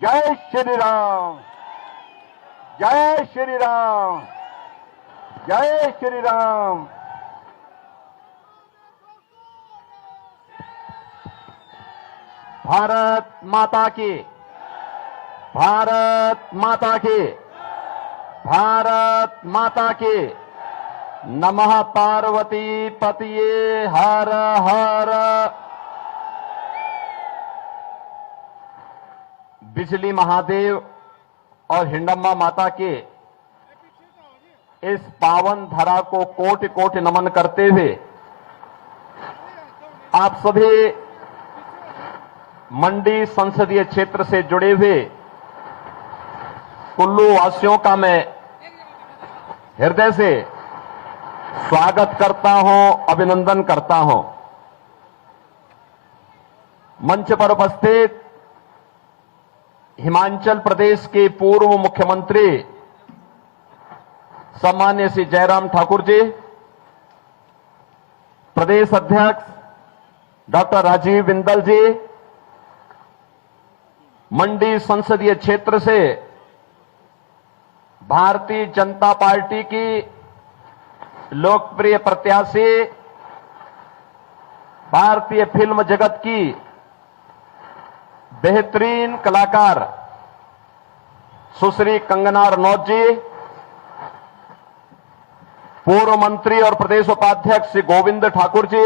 जय श्री राम, जय श्री राम, जय श्री राम। भारत माता की, भारत माता की, भारत माता की। नमः पार्वती पतिये हर हर। बिजली महादेव और हिंडम्बा माता के इस पावन धरा को कोटि कोटि नमन करते हुए आप सभी मंडी संसदीय क्षेत्र से जुड़े हुए कुल्लू वासियों का मैं हृदय से स्वागत करता हूं, अभिनंदन करता हूं। मंच पर उपस्थित हिमाचल प्रदेश के पूर्व मुख्यमंत्री सम्मान्य श्री जयराम ठाकुर जी, प्रदेश अध्यक्ष डॉक्टर राजीव बिंदल जी, मंडी संसदीय क्षेत्र से भारतीय जनता पार्टी की लोकप्रिय प्रत्याशी, भारतीय फिल्म जगत की बेहतरीन कलाकार सुश्री कंगना रनौत जी, पूर्व मंत्री और प्रदेश उपाध्यक्ष श्री गोविंद ठाकुर जी,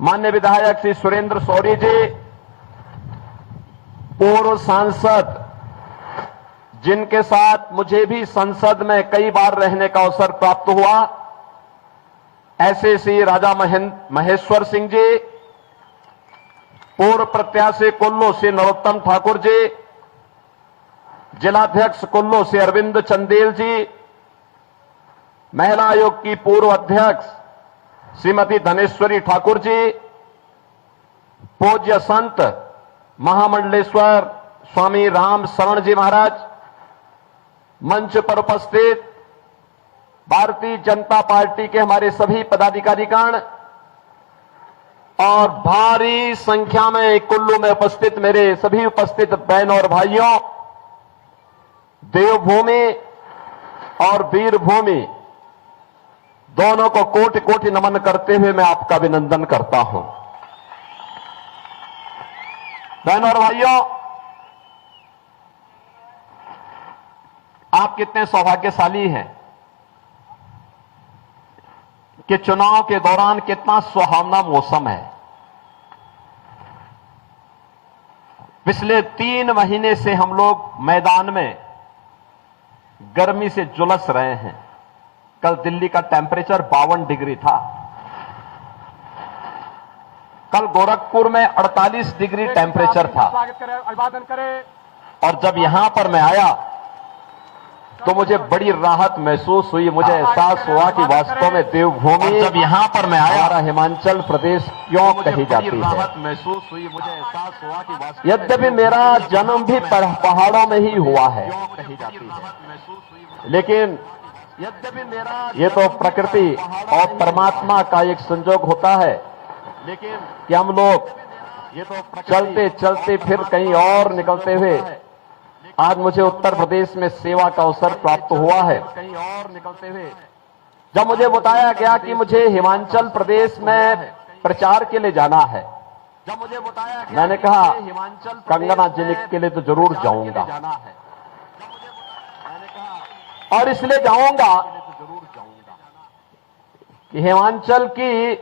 माननीय विधायक श्री सुरेंद्र शौरी जी, पूर्व सांसद जिनके साथ मुझे भी संसद में कई बार रहने का अवसर प्राप्त हुआ, ऐसे श्री राजा महेश्वर सिंह जी, पूर्व प्रत्याशी कुल्लू श्री नरोत्तम ठाकुर जी, जिलाध्यक्ष कुल्लू श्री अरविंद चंदेल जी, महिला आयोग की पूर्व अध्यक्ष श्रीमती धनेश्वरी ठाकुर जी, पूज्य संत महामंडलेश्वर स्वामी राम शरण जी महाराज, मंच पर उपस्थित भारतीय जनता पार्टी के हमारे सभी पदाधिकारीगण और भारी संख्या में कुल्लू में उपस्थित मेरे सभी उपस्थित बहनों और भाइयों, देवभूमि और वीरभूमि दोनों को कोटि कोटि नमन करते हुए मैं आपका अभिनंदन करता हूं। बहनों और भाइयों, आप कितने सौभाग्यशाली हैं कि चुनाव के दौरान कितना सुहावना मौसम है। पिछले 3 महीने से हम लोग मैदान में गर्मी से झुलस रहे हैं। कल दिल्ली का टेम्परेचर 52 डिग्री था, कल गोरखपुर में 48 डिग्री टेम्परेचर था। अभिवादन करें। और जब यहां पर मैं आया तो मुझे बड़ी राहत महसूस हुई, मुझे एहसास हुआ कि वास्तव में देवभूमि, जब यहां पर मैं आया, हमारा हिमाचल प्रदेश क्यों कही जाती है। राहत महसूस हुई, मुझे एहसास हुआ कि यद्यपि मेरा जन्म भी पहाड़ों में ही हुआ है, कही जाती है, लेकिन यद्यपि मेरा ये तो प्रकृति और परमात्मा का एक संजोग होता है, लेकिन कि हम लोग ये तो चलते चलते फिर कहीं और निकलते हुए आज मुझे उत्तर प्रदेश में सेवा का अवसर प्राप्त हुआ है। कहीं और निकलते हुए जब मुझे बताया गया कि मुझे हिमाचल प्रदेश में प्रचार के लिए जाना है, जब मुझे बताया गया, मैंने कहा कंगना जी के लिए तो जरूर जाऊंगा, और इसलिए जाऊंगा कि हिमाचल की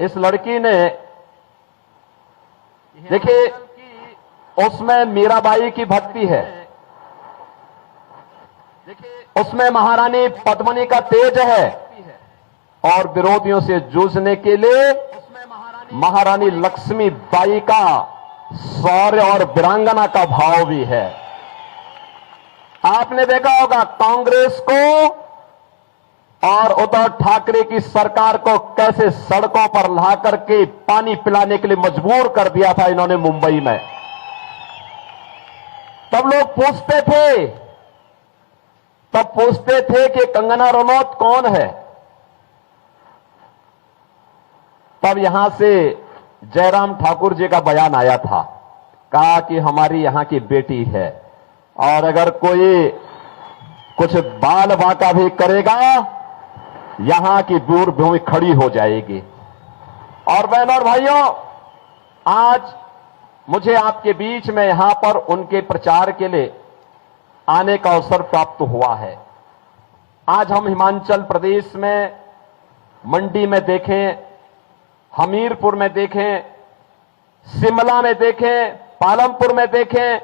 इस लड़की ने, देखिए उसमें मीराबाई की भक्ति है, उसमें महारानी पद्मिनी का तेज है, और विरोधियों से जूझने के लिए महारानी लक्ष्मीबाई का शौर्य और वीरांगना का भाव भी है। आपने देखा होगा कांग्रेस को और उद्धव ठाकरे की सरकार को कैसे सड़कों पर ला करके पानी पिलाने के लिए मजबूर कर दिया था इन्होंने मुंबई में। तब लोग पूछते थे कि कंगना रनौत कौन है। तब यहां से जयराम ठाकुर जी का बयान आया था कहा कि हमारी यहां की बेटी है, और अगर कोई कुछ बाल बांका भी करेगा यहां की दूर भूमि खड़ी हो जाएगी। और बहनों और भाइयों, आज मुझे आपके बीच में यहां पर उनके प्रचार के लिए आने का अवसर प्राप्त हुआ है। आज हम हिमाचल प्रदेश में मंडी में देखें, हमीरपुर में देखें, शिमला में देखें, पालमपुर में देखें,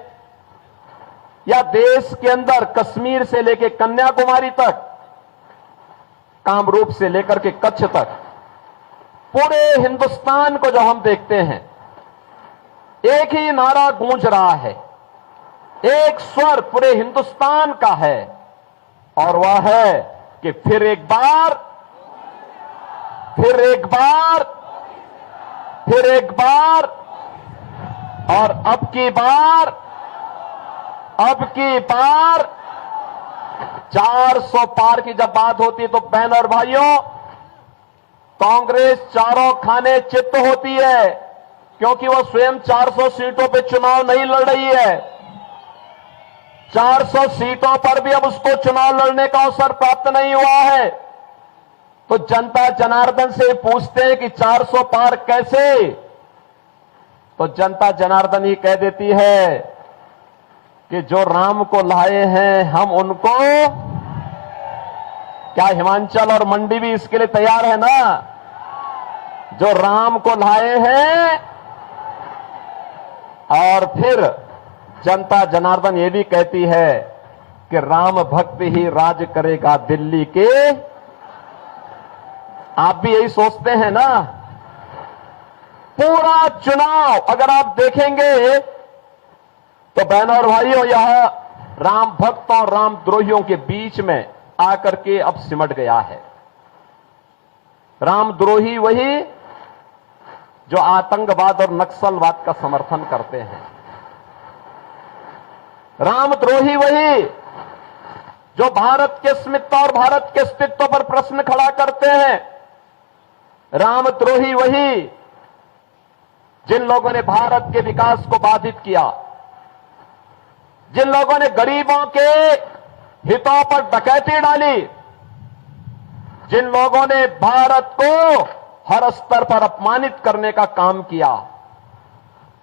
या देश के अंदर कश्मीर से लेकर कन्याकुमारी तक, कामरूप से लेकर के कच्छ तक, पूरे हिंदुस्तान को जब हम देखते हैं, एक ही नारा गूंज रहा है, एक स्वर पूरे हिंदुस्तान का है, और वह है कि फिर एक बार, फिर एक बार, फिर एक बार, और अब की बार, अब की बार 400 पार की जब बात होती है तो बहन और भाइयों, कांग्रेस चारों खाने चित्त होती है, क्योंकि वह स्वयं 400 सीटों पे चुनाव नहीं लड़ रही है। 400 सीटों पर भी अब उसको चुनाव लड़ने का अवसर प्राप्त नहीं हुआ है। तो जनता जनार्दन से पूछते हैं कि 400 पार कैसे? तो जनता जनार्दन ही कह देती है कि जो राम को लाए हैं हम उनको, क्या हिमाचल और मंडी भी इसके लिए तैयार है ना? जो राम को लाए हैं। और फिर जनता जनार्दन ये भी कहती है कि राम भक्त ही राज करेगा दिल्ली के। आप भी यही सोचते हैं ना? पूरा चुनाव अगर आप देखेंगे तो बहनों और भाइयों, यह राम भक्तों और राम द्रोहियों के बीच में आकर के अब सिमट गया है। राम द्रोही वही जो आतंकवाद और नक्सलवाद का समर्थन करते हैं। राम द्रोही वही जो भारत के अस्मिता और भारत के अस्तित्व पर प्रश्न खड़ा करते हैं। राम द्रोही वही जिन लोगों ने भारत के विकास को बाधित किया, जिन लोगों ने गरीबों के हितों पर डकैती डाली, जिन लोगों ने भारत को हर स्तर पर अपमानित करने का काम किया।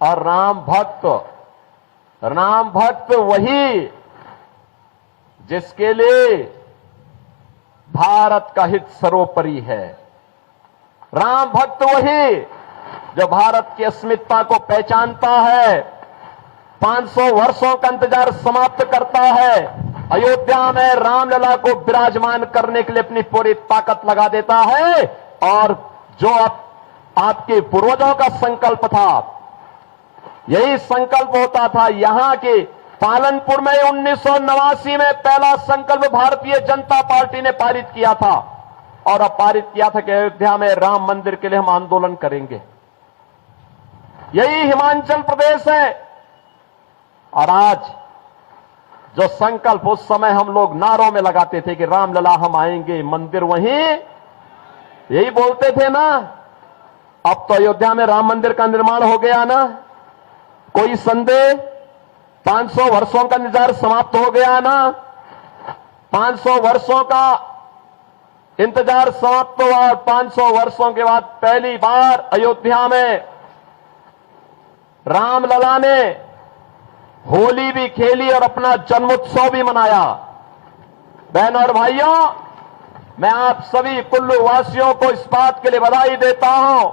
और राम भक्त वही जिसके लिए भारत का हित सर्वोपरि है। राम भक्त वही जो भारत की अस्मिता को पहचानता है, 500 वर्षों का इंतजार समाप्त करता है, अयोध्या में रामलला को विराजमान करने के लिए अपनी पूरी ताकत लगा देता है। और जो आपके पूर्वजों का संकल्प था, यही संकल्प होता था। यहां के पालनपुर में 1989 में पहला संकल्प भारतीय जनता पार्टी ने पारित किया था, और अब पारित किया था कि अयोध्या में राम मंदिर के लिए हम आंदोलन करेंगे। यही हिमाचल प्रदेश है। और आज जो संकल्प उस समय हम लोग नारों में लगाते थे कि रामलला हम आएंगे, मंदिर वहीं, यही बोलते थे ना। अब तो अयोध्या में राम मंदिर का निर्माण हो गया ना, कोई संदेह? 500 वर्षों का इंतजार समाप्त हो गया ना। 500 वर्षों का इंतजार समाप्त हुआ, और 500 वर्षों के बाद पहली बार अयोध्या में रामलला ने होली भी खेली और अपना जन्मोत्सव भी मनाया। बहनों और भाइयों, मैं आप सभी कुल्लू वासियों को इस बात के लिए बधाई देता हूं,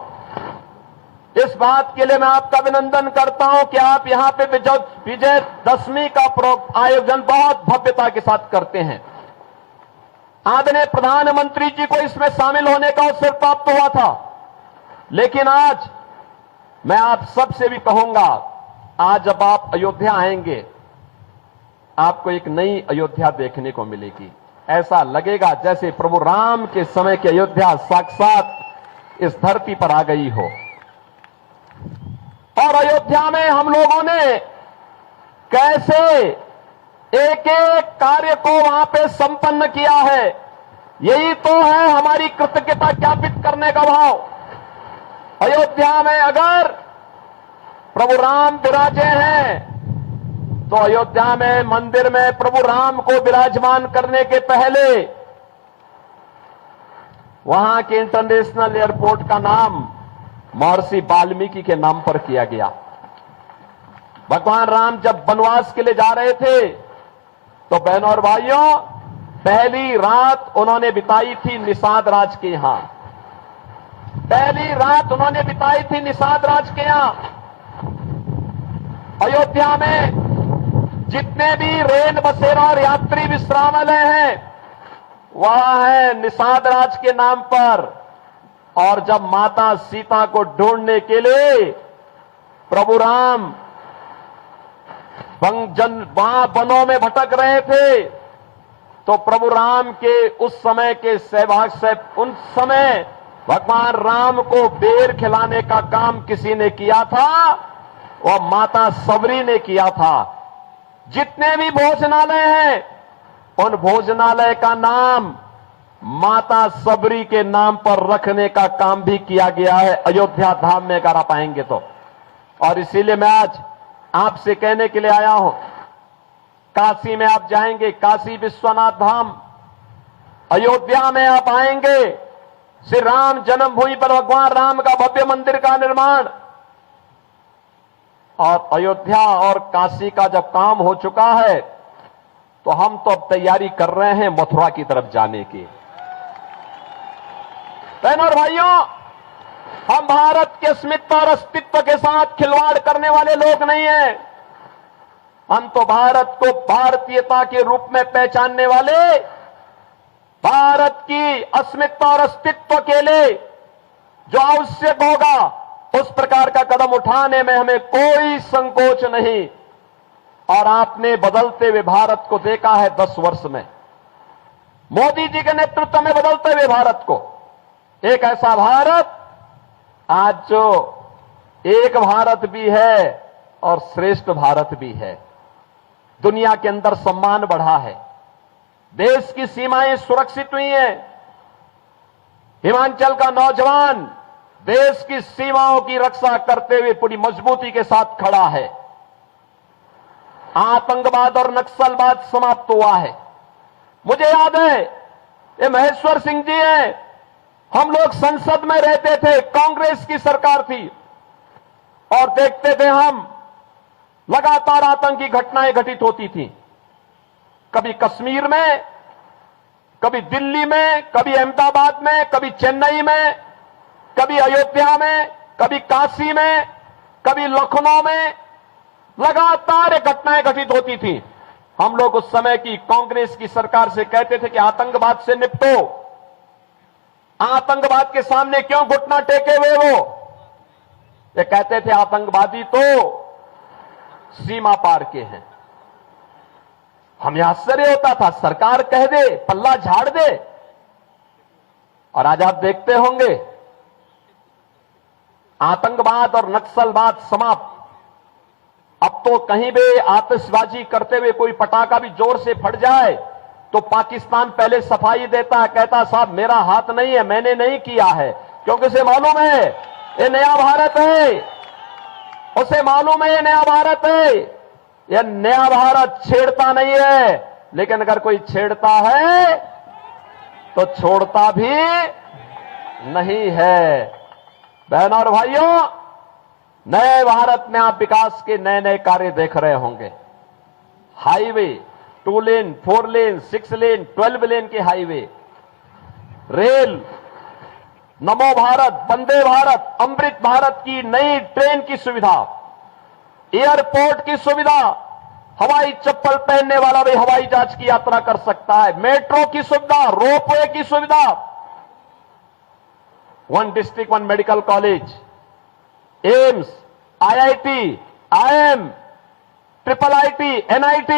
इस बात के लिए मैं आपका अभिनंदन करता हूं कि आप यहां पे विजयदशमी का आयोजन बहुत भव्यता के साथ करते हैं। आदरणीय प्रधानमंत्री जी को इसमें शामिल होने का अवसर प्राप्त हुआ था, लेकिन आज मैं आप सबसे भी कहूंगा, आज जब आप अयोध्या आएंगे, आपको एक नई अयोध्या देखने को मिलेगी। ऐसा लगेगा जैसे प्रभु राम के समय की अयोध्या साक्षात इस धरती पर आ गई हो। और अयोध्या में हम लोगों ने कैसे एक एक कार्य को वहां पे संपन्न किया है, यही तो है हमारी कृतज्ञता ज्ञापित करने का भाव। अयोध्या में अगर प्रभु राम विराजे हैं, तो अयोध्या में मंदिर में प्रभु राम को विराजमान करने के पहले वहां के इंटरनेशनल एयरपोर्ट का नाम महर्षि वाल्मीकि के नाम पर किया गया। भगवान राम जब वनवास के लिए जा रहे थे तो बहनों और भाइयों, पहली रात उन्होंने बिताई थी निषाद राज के यहां। पहली रात उन्होंने बिताई थी निषाद राज के यहां। अयोध्या में जितने भी रेल बसेरा और यात्री विश्रामालय हैं वह है निषाद राज के नाम पर। और जब माता सीता को ढूंढने के लिए प्रभु राम वहां वनों में भटक रहे थे तो प्रभु राम के उस समय के सहभाग से उन समय भगवान राम को बेर खिलाने का काम किसी ने किया था, वह माता सबरी ने किया था। जितने भी भोजनालय हैं उन भोजनालय का नाम माता सबरी के नाम पर रखने का काम भी किया गया है अयोध्या धाम में, अगर आप आएंगे तो। और इसीलिए मैं आज आपसे कहने के लिए आया हूं, काशी में आप जाएंगे, काशी विश्वनाथ धाम, अयोध्या में आप आएंगे, श्री राम जन्मभूमि पर भगवान राम का भव्य मंदिर का निर्माण, और अयोध्या और काशी का जब काम हो चुका है तो हम तो अब तैयारी कर रहे हैं मथुरा की तरफ जाने की। बहनों और भाइयों, हम भारत के अस्मिता और अस्तित्व के साथ खिलवाड़ करने वाले लोग नहीं हैं। हम तो भारत को भारतीयता के रूप में पहचानने वाले, भारत की अस्मिता और अस्तित्व के लिए जो आवश्यक होगा उस प्रकार का कदम उठाने में हमें कोई संकोच नहीं। और आपने बदलते हुए भारत को देखा है 10 वर्ष में, मोदी जी के नेतृत्व में बदलते हुए भारत को, एक ऐसा भारत आज जो एक भारत भी है और श्रेष्ठ भारत भी है। दुनिया के अंदर सम्मान बढ़ा है, देश की सीमाएं सुरक्षित हुई हैं। हिमाचल का नौजवान देश की सीमाओं की रक्षा करते हुए पूरी मजबूती के साथ खड़ा है। आतंकवाद और नक्सलवाद समाप्त हुआ है। मुझे याद है, ये महेश्वर सिंह जी हैं, हम लोग संसद में रहते थे, कांग्रेस की सरकार थी, और देखते थे हम लगातार आतंकी घटनाएं घटित होती थी। कभी कश्मीर में, कभी दिल्ली में, कभी अहमदाबाद में, कभी चेन्नई में, कभी अयोध्या में, कभी काशी में, कभी लखनऊ में, लगातार घटनाएं घटित होती थी। हम लोग उस समय की कांग्रेस की सरकार से कहते थे कि आतंकवाद से निपटो, आतंकवाद के सामने क्यों घुटना टेके हुए हो। ये कहते थे आतंकवादी तो सीमा पार के हैं। हमें आश्चर्य होता था, सरकार कह दे, पल्ला झाड़ दे। और आज आप देखते होंगे आतंकवाद और नक्सलवाद समाप्त। अब तो कहीं भी आतिशबाजी करते हुए कोई पटाखा भी जोर से फट जाए तो पाकिस्तान पहले सफाई देता है, कहता साहब मेरा हाथ नहीं है, मैंने नहीं किया है, क्योंकि उसे मालूम है ये नया भारत है, उसे मालूम है ये नया भारत है। यह नया भारत छेड़ता नहीं है, लेकिन अगर कोई छेड़ता है तो छोड़ता भी नहीं है। बहनों और भाइयों, नए भारत में आप विकास के नए नए कार्य देख रहे होंगे। हाईवे 2 लेन, 4 लेन, 6 लेन, 12 लेन के हाईवे, रेल, नमो भारत, वंदे भारत, अमृत भारत की नई ट्रेन की सुविधा, एयरपोर्ट की सुविधा, हवाई चप्पल पहनने वाला भी हवाई जहाज की यात्रा कर सकता है, मेट्रो की सुविधा, रोपवे की सुविधा, 1 district 1 medical college, AIIMS, IIT, IIM, IIIT, NIT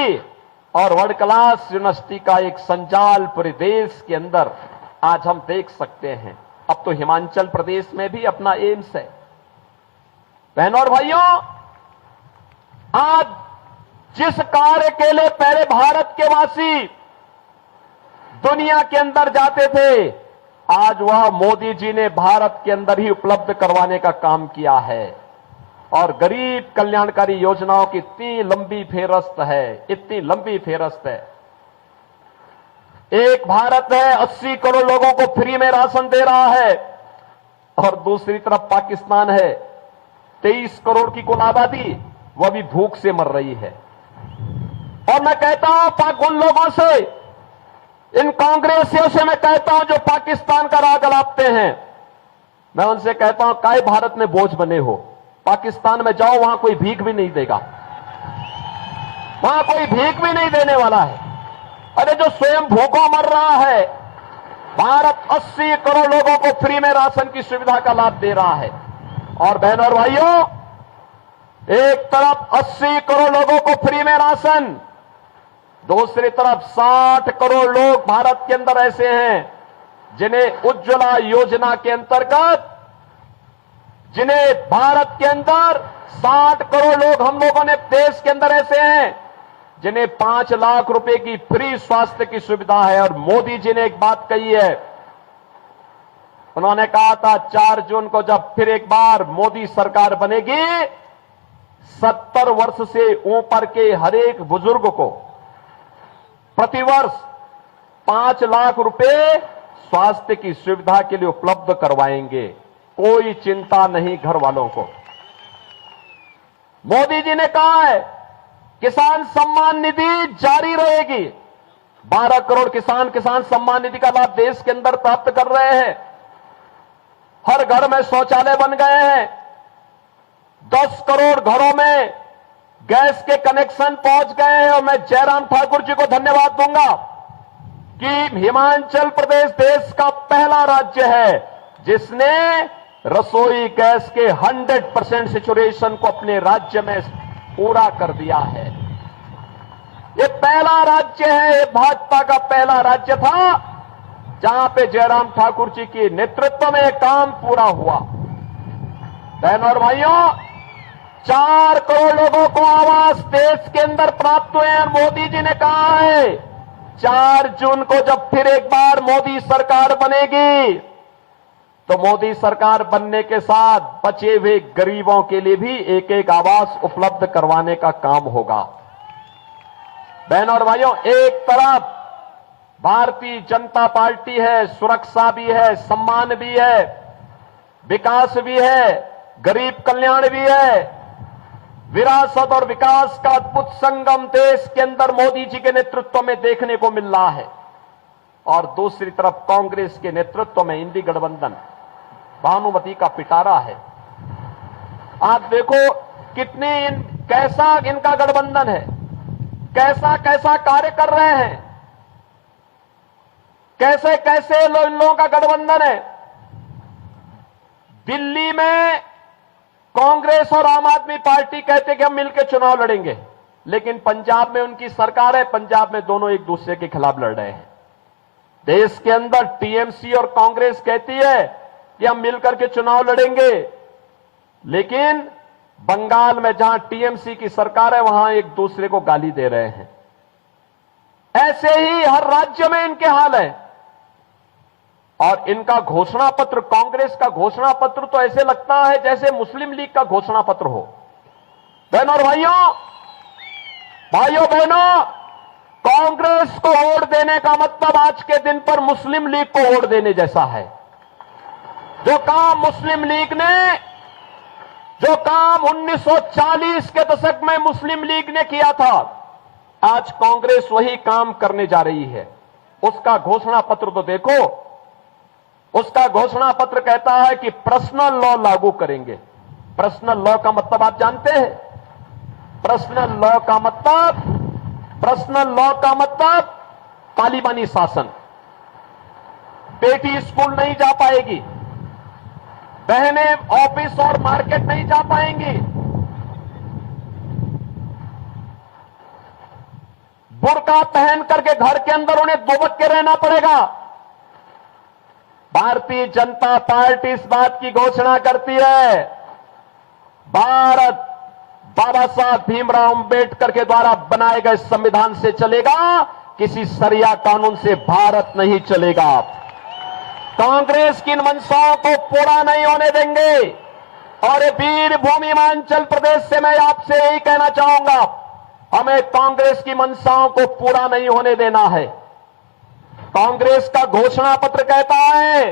और वर्ल्ड क्लास यूनिवर्सिटी का एक संजाल पूरे देश के अंदर आज हम देख सकते हैं। अब तो हिमाचल प्रदेश में भी अपना एम्स है। बहनों और भाइयों, आज जिस कार्य के लिए पहले भारत के वासी दुनिया के अंदर जाते थे, आज वह मोदी जी ने भारत के अंदर ही उपलब्ध करवाने का काम किया है। और गरीब कल्याणकारी योजनाओं की इतनी लंबी फेहरिस्त है, इतनी लंबी फेहरिस्त है। एक भारत है 80 करोड़ लोगों को फ्री में राशन दे रहा है, और दूसरी तरफ पाकिस्तान है 23 करोड़ की कुल आबादी, वह भी भूख से मर रही है। और मैं कहता हूं उन लोगों से, इन कांग्रेसियों से मैं कहता हूं जो पाकिस्तान का राग अलापते हैं, मैं उनसे कहता हूं काय भारत में बोझ बने हो। पाकिस्तान में जाओ, वहां कोई भीख भी नहीं देगा, वहां कोई भीख भी नहीं देने वाला है। अरे जो स्वयं भूखों मर रहा है, भारत 80 करोड़ लोगों को फ्री में राशन की सुविधा का लाभ दे रहा है। और बहनों और भाइयों, एक तरफ 80 करोड़ लोगों को फ्री में राशन, दूसरी तरफ 60 करोड़ लोग भारत के अंदर ऐसे हैं जिन्हें उज्ज्वला योजना के अंतर्गत, जिन्हें भारत के अंदर 60 करोड़ लोग हम लोगों ने देश के अंदर ऐसे हैं जिन्हें 5 लाख रुपए की फ्री स्वास्थ्य की सुविधा है। और मोदी जी ने एक बात कही है, उन्होंने कहा था 4 जून को जब फिर एक बार मोदी सरकार बनेगी, 70 वर्ष से ऊपर के हर एक बुजुर्ग को प्रतिवर्ष 5 लाख रुपए स्वास्थ्य की सुविधा के लिए उपलब्ध करवाएंगे। कोई चिंता नहीं घर वालों को। मोदी जी ने कहा है किसान सम्मान निधि जारी रहेगी। 12 करोड़ किसान सम्मान निधि का लाभ देश के अंदर प्राप्त कर रहे हैं। हर घर में शौचालय बन गए हैं। 10 करोड़ घरों में गैस के कनेक्शन पहुंच गए हैं। और मैं जयराम ठाकुर जी को धन्यवाद दूंगा कि हिमाचल प्रदेश देश का पहला राज्य है जिसने रसोई गैस के 100% सैचुरेशन को अपने राज्य में पूरा कर दिया है। ये पहला राज्य है, ये भाजपा का पहला राज्य था जहां पे जयराम ठाकुर जी के नेतृत्व में काम पूरा हुआ। बहनों और भाइयों, 4 करोड़ लोगों को आवास देश के अंदर प्राप्त हुए हैं। मोदी जी ने कहा है 4 जून को जब फिर एक बार मोदी सरकार बनेगी, तो मोदी सरकार बनने के साथ बचे हुए गरीबों के लिए भी एक एक आवास उपलब्ध करवाने का काम होगा। बहनों और भाइयों, एक तरफ भारतीय जनता पार्टी है, सुरक्षा भी है, सम्मान भी है, विकास भी है, गरीब कल्याण भी है, विरासत और विकास का अद्भुत संगम देश के अंदर मोदी जी के नेतृत्व में देखने को मिल रहा है। और दूसरी तरफ कांग्रेस के नेतृत्व में इंडी गठबंधन भानुमति का पिटारा है। आप देखो कैसा इनका गठबंधन है, कैसा कैसा कार्य कर रहे हैं, कैसे कैसे इन लोगों का गठबंधन है। दिल्ली में कांग्रेस और आम आदमी पार्टी कहते कि हम मिलकर चुनाव लड़ेंगे, लेकिन पंजाब में उनकी सरकार है, पंजाब में दोनों एक दूसरे के खिलाफ लड़ रहे हैं। देश के अंदर टीएमसी और कांग्रेस कहती है कि हम मिलकर के चुनाव लड़ेंगे, लेकिन बंगाल में जहां टीएमसी की सरकार है वहां एक दूसरे को गाली दे रहे हैं। ऐसे ही हर राज्य में इनके हाल है। और इनका घोषणा पत्र, कांग्रेस का घोषणा पत्र तो ऐसे लगता है जैसे मुस्लिम लीग का घोषणा पत्र हो। बहनों और भाइयों बहनों, कांग्रेस को वोट देने का मतलब आज के दिन पर मुस्लिम लीग को वोट देने जैसा है। जो काम मुस्लिम लीग ने, जो काम 1940 के दशक में मुस्लिम लीग ने किया था, आज कांग्रेस वही काम करने जा रही है। उसका घोषणा पत्र तो देखो, उसका घोषणा पत्र कहता है कि पर्सनल लॉ लागू करेंगे। पर्सनल लॉ का मतलब आप जानते हैं? पर्सनल लॉ का मतलब तालिबानी शासन। बेटी स्कूल नहीं जा पाएगी, बहनें ऑफिस और मार्केट नहीं जा पाएंगी, बुर्का पहन करके घर के अंदर उन्हें दुबक के रहना पड़ेगा। भारतीय जनता पार्टी इस बात की घोषणा करती है, भारत बाबा साहब भीमराव अंबेडकर के द्वारा बनाए गए संविधान से चलेगा, किसी शरिया कानून से भारत नहीं चलेगा। कांग्रेस की इन मंशाओं को पूरा नहीं होने देंगे। और ये वीर भूमि हिमाचल प्रदेश से मैं आपसे यही कहना चाहूंगा, हमें कांग्रेस की मंशाओं को पूरा नहीं होने देना है। कांग्रेस का घोषणा पत्र कहता है,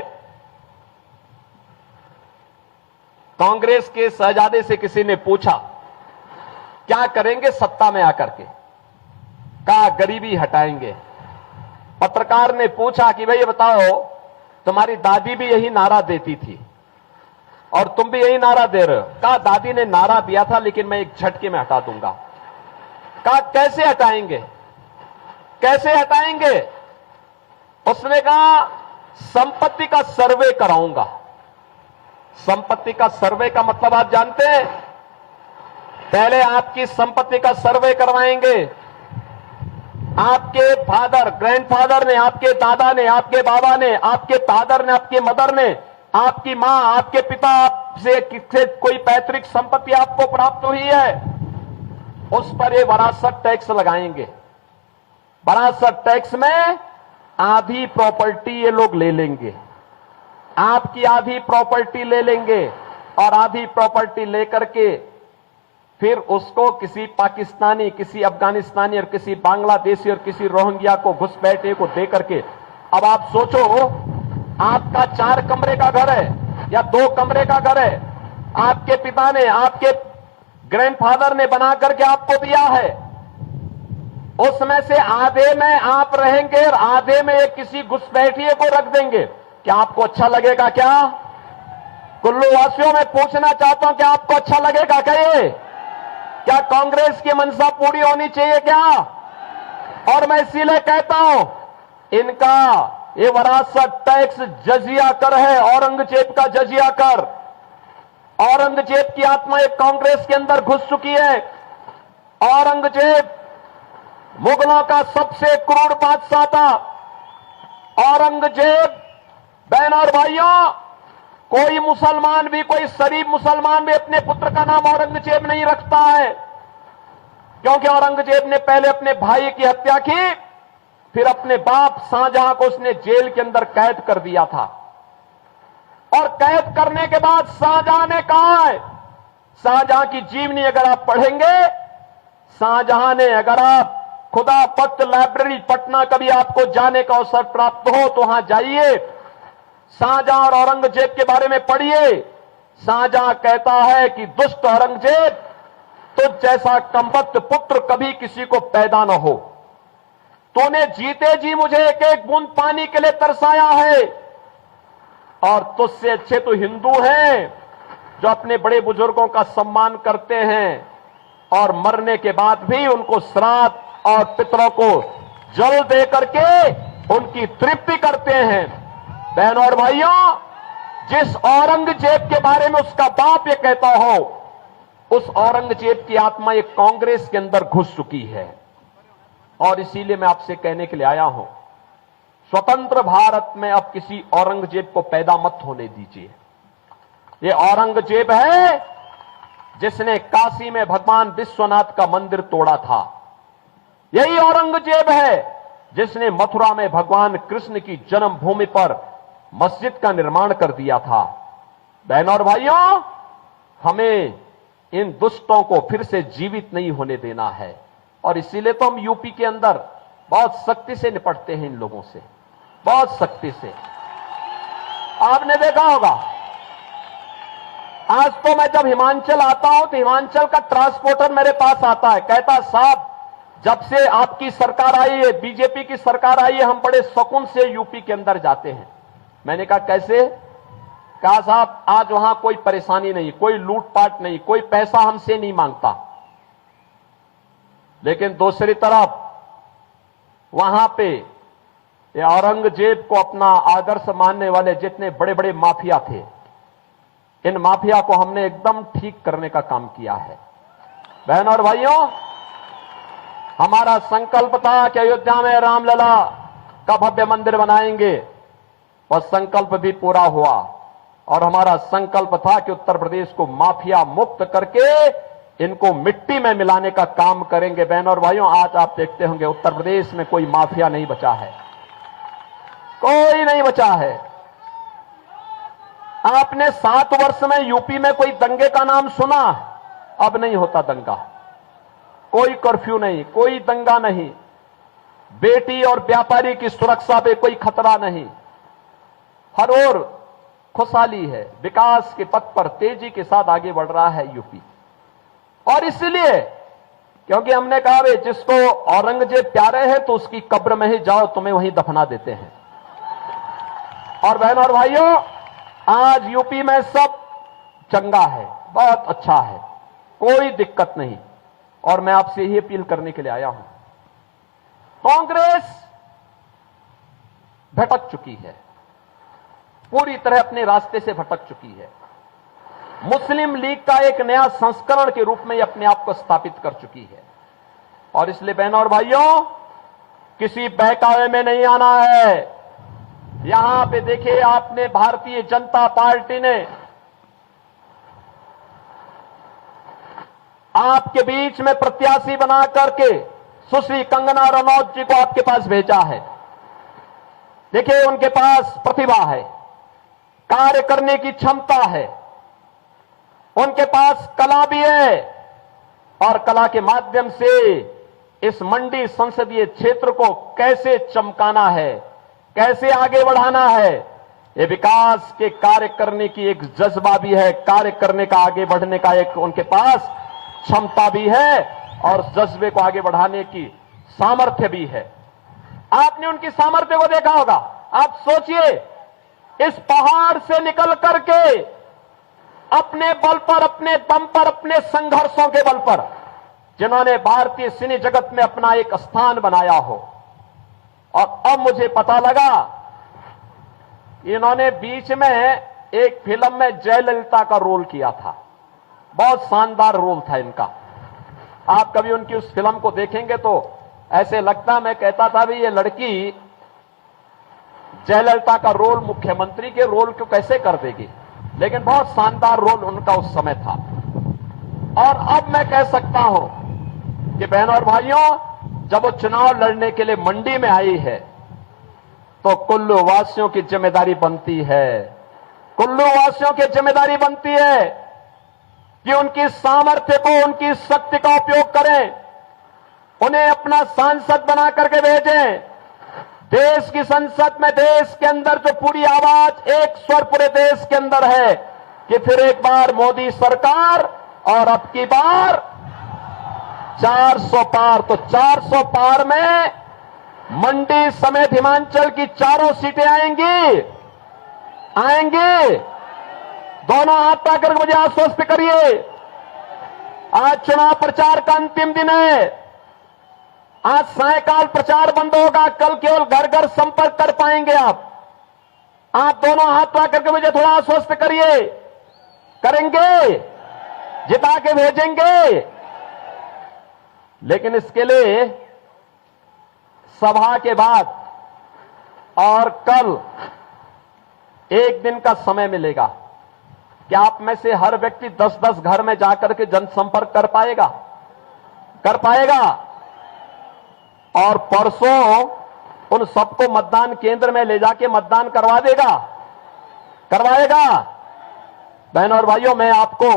कांग्रेस के शहजादे से किसी ने पूछा क्या करेंगे सत्ता में आकर के, कहा गरीबी हटाएंगे। पत्रकार ने पूछा कि भाई ये बताओ, तुम्हारी दादी भी यही नारा देती थी और तुम भी यही नारा दे रहे हो। कहा दादी ने नारा दिया था लेकिन मैं एक झटके में हटा दूंगा। कहा कैसे हटाएंगे, कैसे हटाएंगे? उसने कहा संपत्ति का सर्वे कराऊंगा। संपत्ति का सर्वे का मतलब आप जानते हैं? पहले आपकी संपत्ति का सर्वे करवाएंगे। आपके फादर, ग्रैंडफादर ने, आपके दादा ने, आपके बाबा ने, आपके फादर ने, आपके मदर ने, आपकी मां, आपके पिता से कोई पैतृक संपत्ति आपको प्राप्त हुई है, उस पर ये वरासत टैक्स लगाएंगे। वरासत टैक्स में आधी प्रॉपर्टी ये लोग ले लेंगे, आपकी आधी प्रॉपर्टी ले लेंगे और आधी प्रॉपर्टी लेकर के फिर उसको किसी पाकिस्तानी, किसी अफगानिस्तानी और किसी बांग्लादेशी और किसी रोहिंग्या को घुसपैठे को दे करके, अब आप सोचो आपका 4 कमरे का घर है या 2 कमरे का घर है, आपके पिता ने, आपके ग्रैंडफादर ने बना करके आपको दिया है, उसमें से आधे में आप रहेंगे और आधे में एक किसी घुसपैठिए को रख देंगे। क्या आपको अच्छा लगेगा? क्या कुल्लू वासियों में पूछना चाहता हूं, क्या आपको अच्छा लगेगा? क्या कांग्रेस की मंशा पूरी होनी चाहिए क्या? और मैं इसीलिए कहता हूं, इनका ये वरासत टैक्स जजिया कर है, औरंगजेब का जजिया कर। औरंगजेब की आत्मा एक कांग्रेस के अंदर घुस चुकी है। औरंगजेब मुगलों का सबसे क्रूर बादशाह था। औरंगजेब, बहन और भाइयों, कोई मुसलमान भी, कोई शरीफ मुसलमान भी अपने पुत्र का नाम औरंगजेब नहीं रखता है, क्योंकि औरंगजेब ने पहले अपने भाई की हत्या की, फिर अपने बाप शाहजहां को उसने जेल के अंदर कैद कर दिया था। और कैद करने के बाद शाहजहां ने कहा है, शाहजहां की जीवनी अगर आप पढ़ेंगे, शाहजहां ने, अगर आप खुदा वक्त लाइब्रेरी पटना कभी आपको जाने का अवसर प्राप्त हो तो वहां जाइए, शाहजहां और औरंगजेब के बारे में पढ़िए। शाहजहां कहता है कि दुष्ट औरंगजेब, तुझ जैसा कमबख्त पुत्र कभी किसी को पैदा न हो। तूने जीते जी मुझे एक एक बूंद पानी के लिए तरसाया है, और तुझसे अच्छे तो हिंदू हैं जो अपने बड़े बुजुर्गों का सम्मान करते हैं और मरने के बाद भी उनको श्राद्ध और पितरों को जल दे करके उनकी तृप्ति करते हैं। बहनों और भाइयों, जिस औरंगजेब के बारे में उसका बाप ये कहता हो, उस औरंगजेब की आत्मा एक कांग्रेस के अंदर घुस चुकी है। और इसीलिए मैं आपसे कहने के लिए आया हूं, स्वतंत्र भारत में अब किसी औरंगजेब को पैदा मत होने दीजिए। ये औरंगजेब है जिसने काशी में भगवान विश्वनाथ का मंदिर तोड़ा था। यही औरंगजेब है जिसने मथुरा में भगवान कृष्ण की जन्मभूमि पर मस्जिद का निर्माण कर दिया था। बहनों और भाइयों, हमें इन दुष्टों को फिर से जीवित नहीं होने देना है, और इसीलिए तो हम यूपी के अंदर बहुत सख्ती से निपटते हैं इन लोगों से, बहुत सख्ती से। आपने देखा होगा, आज तो मैं जब हिमाचल आता हूं तो हिमाचल का ट्रांसपोर्टर मेरे पास आता है, कहता साहब जब से आपकी सरकार आई है, बीजेपी की सरकार आई है, हम बड़े सुकून से यूपी के अंदर जाते हैं। मैंने कहा कैसे? कहा साहब आज वहां कोई परेशानी नहीं, कोई लूटपाट नहीं, कोई पैसा हमसे नहीं मांगता। लेकिन दूसरी तरफ वहां पे ये औरंगजेब को अपना आदर्श मानने वाले जितने बड़े बड़े माफिया थे, इन माफिया को हमने एकदम ठीक करने का काम किया है। बहनों और भाइयों, हमारा संकल्प था कि अयोध्या में रामलला का भव्य मंदिर बनाएंगे, और संकल्प भी पूरा हुआ। और हमारा संकल्प था कि उत्तर प्रदेश को माफिया मुक्त करके इनको मिट्टी में मिलाने का काम करेंगे। बहनों और भाइयों, आज आप देखते होंगे उत्तर प्रदेश में कोई माफिया नहीं बचा है, कोई नहीं बचा है। आपने 7 वर्ष में यूपी में कोई दंगे का नाम सुना? अब नहीं होता दंगा, कोई कर्फ्यू नहीं, कोई दंगा नहीं, बेटी और व्यापारी की सुरक्षा पे कोई खतरा नहीं, हर ओर खुशहाली है, विकास के पथ पर तेजी के साथ आगे बढ़ रहा है यूपी। और इसलिए क्योंकि हमने कहा भाई जिसको औरंगजेब प्यारे है तो उसकी कब्र में ही जाओ, तुम्हें वहीं दफना देते हैं। और बहनों और भाइयों, आज यूपी में सब चंगा है, बहुत अच्छा है, कोई दिक्कत नहीं। और मैं आपसे यही अपील करने के लिए आया हूं, कांग्रेस भटक चुकी है, पूरी तरह अपने रास्ते से भटक चुकी है। मुस्लिम लीग का एक नया संस्करण के रूप में अपने आप को स्थापित कर चुकी है। और इसलिए बहनों और भाइयों, किसी बहकावे में नहीं आना है। यहां पे देखिए, आपने भारतीय जनता पार्टी ने आपके बीच में प्रत्याशी बना करके सुश्री कंगना रनौत जी को आपके पास भेजा है। देखिए, उनके पास प्रतिभा है, कार्य करने की क्षमता है, उनके पास कला भी है, और कला के माध्यम से इस मंडी संसदीय क्षेत्र को कैसे चमकाना है, कैसे आगे बढ़ाना है, ये विकास के कार्य करने की एक जज्बा भी है, कार्य करने का, आगे बढ़ने का एक उनके पास क्षमता भी है, और जज्बे को आगे बढ़ाने की सामर्थ्य भी है। आपने उनकी सामर्थ्य को देखा होगा। आप सोचिए, इस पहाड़ से निकल करके अपने बल पर, अपने दम पर, अपने संघर्षों के बल पर जिन्होंने भारतीय सिने जगत में अपना एक स्थान बनाया हो। और अब मुझे पता लगा, इन्होंने बीच में एक फिल्म में जयललिता का रोल किया था, बहुत शानदार रोल था इनका। आप कभी उनकी उस फिल्म को देखेंगे तो ऐसे लगता, मैं कहता था भी ये लड़की जयललिता का रोल, मुख्यमंत्री के रोल को कैसे कर देगी, लेकिन बहुत शानदार रोल उनका उस समय था। और अब मैं कह सकता हूं कि बहनों और भाइयों, जब वो चुनाव लड़ने के लिए मंडी में आई है तो कुल्लू वासियों की जिम्मेदारी बनती है, कुल्लू वासियों की जिम्मेदारी बनती है कि उनकी सामर्थ्य को, उनकी शक्ति का उपयोग करें, उन्हें अपना सांसद बना करके भेजें। देश की संसद में, देश के अंदर जो पूरी आवाज, एक स्वर पूरे देश के अंदर है कि फिर एक बार मोदी सरकार, और अब की बार 400 पार। तो 400 पार में मंडी समेत हिमाचल की चारों सीटें आएंगी, आएंगी। दोनों हाथ पाकर मुझे आश्वस्त करिए। आज चुनाव प्रचार का अंतिम दिन है। आज सायकाल प्रचार बंद होगा, कल केवल घर घर संपर्क कर पाएंगे आप दोनों हाथ पाकर के मुझे थोड़ा आश्वस्त करिए। करेंगे, जिता के भेजेंगे। लेकिन इसके लिए सभा के बाद और कल एक दिन का समय मिलेगा। क्या आप में से हर व्यक्ति 10-10 घर में जाकर के जनसंपर्क कर पाएगा? कर पाएगा? और परसों उन सबको मतदान केंद्र में ले जाके मतदान करवा देगा, करवाएगा? बहनों और भाइयों, मैं आपको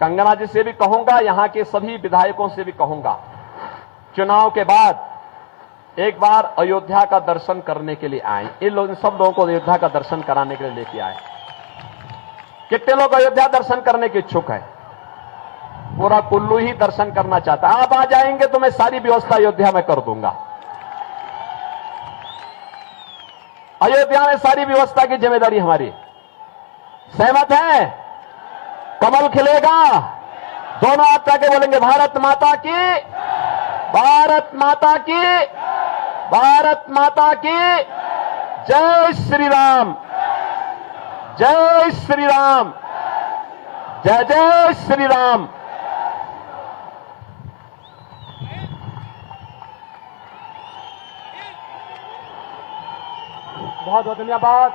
कंगना जी से भी कहूंगा, यहां के सभी विधायकों से भी कहूंगा, चुनाव के बाद एक बार अयोध्या का दर्शन करने के लिए आए। इन सब लोगों को अयोध्या का दर्शन कराने के लिए लेके आए। कितने लोग अयोध्या दर्शन करने के इच्छुक है? पूरा कुल्लू ही दर्शन करना चाहता है। आप आ जाएंगे तो मैं सारी व्यवस्था अयोध्या में कर दूंगा। अयोध्या में सारी व्यवस्था की जिम्मेदारी हमारी। सहमत है? कमल खिलेगा। दोनों हाथ आके बोलेंगे भारत माता की, भारत माता की, भारत माता की जय श्री राम, जय श्री राम, जय जय श्री राम। बहुत बहुत धन्यवाद।